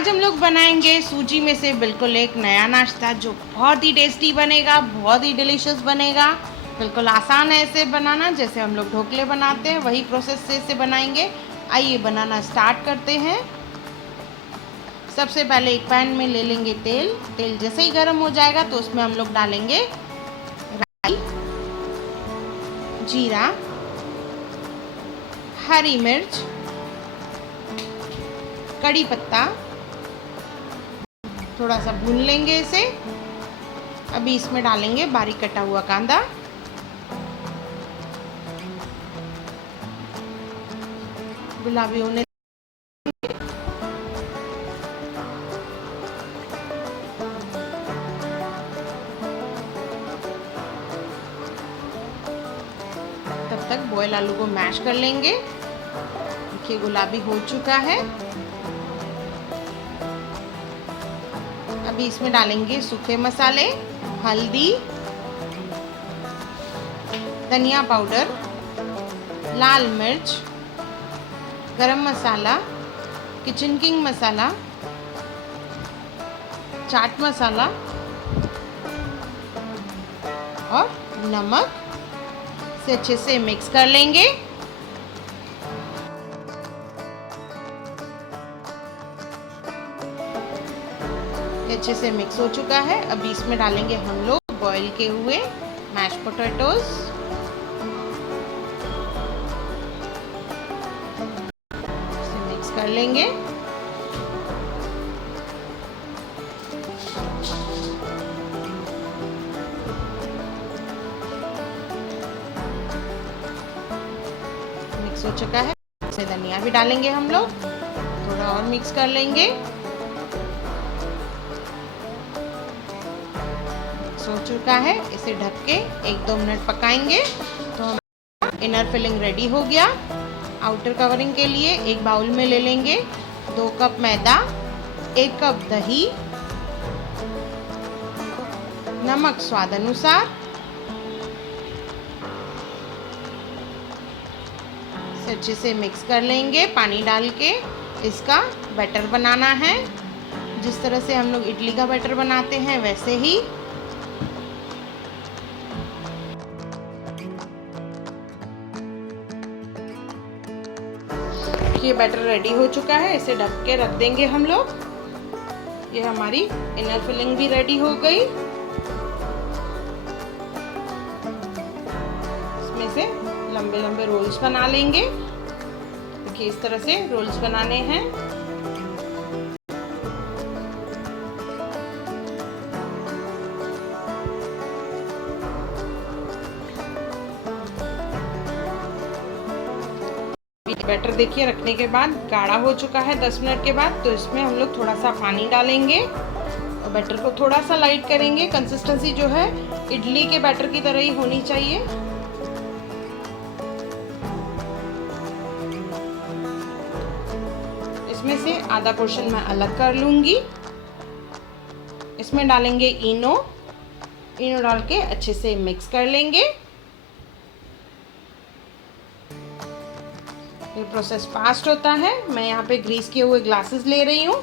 आज हम लोग बनाएंगे सूजी में से बिल्कुल एक नया नाश्ता जो बहुत ही टेस्टी बनेगा, बहुत ही डिलीशियस बनेगा। बिल्कुल आसान है इसे बनाना, जैसे हम लोग ढोकले बनाते हैं वही प्रोसेस से इसे बनाएंगे। आइए बनाना स्टार्ट करते हैं। सबसे पहले एक पैन में ले लेंगे तेल। तेल जैसे ही गर्म हो जाएगा तो उसमें हम लोग डालेंगे राई, जीरा, हरी मिर्च, कड़ी पत्ता, थोड़ा सा भून लेंगे इसे। अभी इसमें डालेंगे बारीक कटा हुआ कांदा, गुलाबी होने तब तक बॉयल आलू को मैश कर लेंगे। देखिए गुलाबी हो चुका है। अभी इसमें डालेंगे सूखे मसाले, हल्दी, धनिया पाउडर, लाल मिर्च, गरम मसाला, किचन किंग मसाला, चाट मसाला और नमक से अच्छे से मिक्स कर लेंगे। अच्छे से मिक्स हो चुका है। अभी इसमें डालेंगे हम लोग बॉईल किए हुए मैश पोटैटोज। इसे मिक्स कर लेंगे। मिक्स हो चुका है। इसे धनिया भी डालेंगे हम लोग, थोड़ा और मिक्स कर लेंगे। हो चुका है। इसे ढक के 1-2 मिनट पकाएंगे तो हमारा इनर फिलिंग रेडी हो गया। आउटर कवरिंग के लिए एक बाउल में ले लेंगे 2 कप मैदा, 1 कप दही, नमक स्वाद अनुसार। इसे अच्छे से मिक्स कर लेंगे। पानी डाल के इसका बैटर बनाना है, जिस तरह से हम लोग इडली का बैटर बनाते हैं वैसे ही। ये बैटर रेडी हो चुका है। इसे ढक के रख देंगे हम लोग। ये हमारी इनर फिलिंग भी रेडी हो गई। इसमें से लंबे लंबे रोल्स बना लेंगे। देखिए इस तरह से रोल्स बनाने हैं। बैटर देखिए रखने के बाद गाढ़ा हो चुका है 10 मिनट के बाद। तो इसमें हम लोग थोड़ा सा पानी डालेंगे और बैटर को थोड़ा सा लाइट करेंगे। कंसिस्टेंसी जो है इडली के बैटर की तरह ही होनी चाहिए। इसमें से आधा पोर्शन मैं अलग कर लूंगी। इसमें डालेंगे इनो। इनो डाल के अच्छे से मिक्स कर लेंगे। ये प्रोसेस फास्ट होता है। मैं यहाँ पे ग्रीस किए हुए ग्लासेस ले रही हूँ।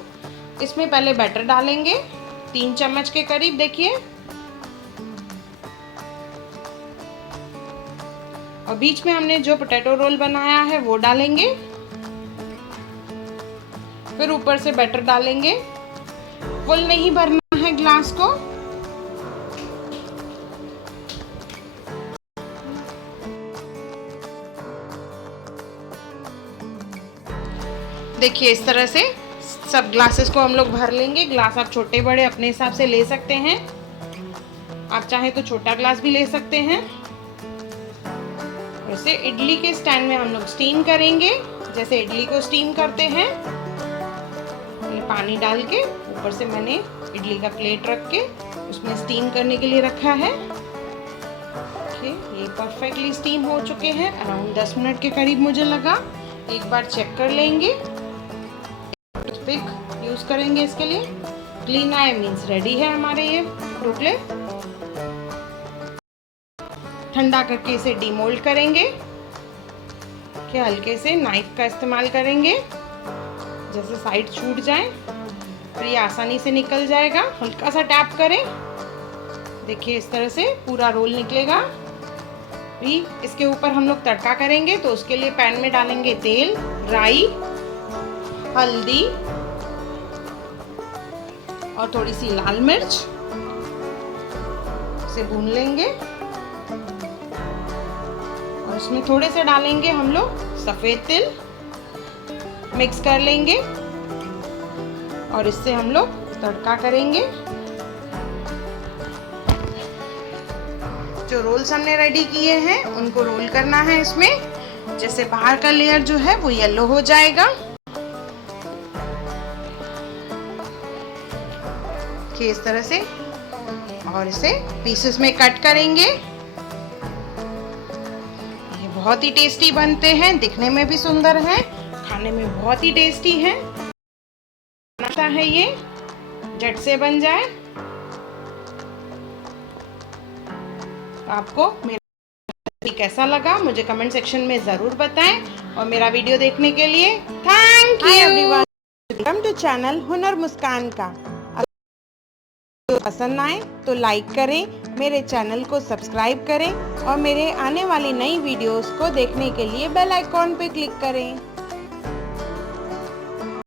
इसमें पहले बैटर डालेंगे 3 चम्मच के करीब। देखिए और बीच में हमने जो पोटैटो रोल बनाया है वो डालेंगे। फिर ऊपर से बैटर डालेंगे। फुल नहीं भरना है ग्लास को। देखिए इस तरह से सब ग्लासेस को हम लोग भर लेंगे। ग्लास आप छोटे बड़े अपने हिसाब से ले सकते हैं। आप चाहे तो छोटा ग्लास भी ले सकते हैं। वैसे इडली के स्टैंड में हम लोग स्टीम करेंगे, जैसे इडली को स्टीम करते हैं। ये पानी डाल के ऊपर से मैंने इडली का प्लेट रख के उसमें स्टीम करने के लिए रखा है। ये परफेक्टली स्टीम हो चुके हैं। अराउंड 10 मिनट के करीब मुझे लगा। एक बार चेक कर लेंगे। टूथपिक यूज करेंगे इसके लिए। क्लीन आए मीन्स रेडी है हमारे ये ढोकले। ठंडा करके इसे डीमोल्ड करेंगे। हल्के से नाइफ का इस्तेमाल करेंगे, जैसे साइड छूट जाए फिर ये आसानी से निकल जाएगा। हल्का सा टैप करें, देखिए इस तरह से पूरा रोल निकलेगा। भी इसके ऊपर हम लोग तड़का करेंगे, तो उसके लिए पैन में डालेंगे तेल, राई, हल्दी और थोड़ी सी लाल मिर्च, इसे भून लेंगे। और इसमें थोड़े से डालेंगे हम लोग सफेद तिल, मिक्स कर लेंगे और इससे हम लोग तड़का करेंगे। जो रोल्स हमने रेडी किए हैं उनको रोल करना है इसमें। जैसे बाहर का लेयर जो है वो येलो हो जाएगा, कि इस तरह से, और इसे पीसेस में कट करेंगे। ये बहुत ही टेस्टी बनते हैं, दिखने में भी सुंदर है, खाने में बहुत ही टेस्टी है। नाश्ता है ये, झट से बन जाए। आपको मेरा रेसिपी कैसा लगा मुझे कमेंट सेक्शन में ज़रूर बताएं, और मेरा वीडियो देखने के लिए thank you everyone. Welcome to channel Hunar Muskan का। अगर पसंद आए तो लाइक करें, मेरे चैनल को सब्सक्राइब करें और मेरे आने वाली नई वीडियोस को देखने के लिए बेल आइकॉन पे क्लिक करें।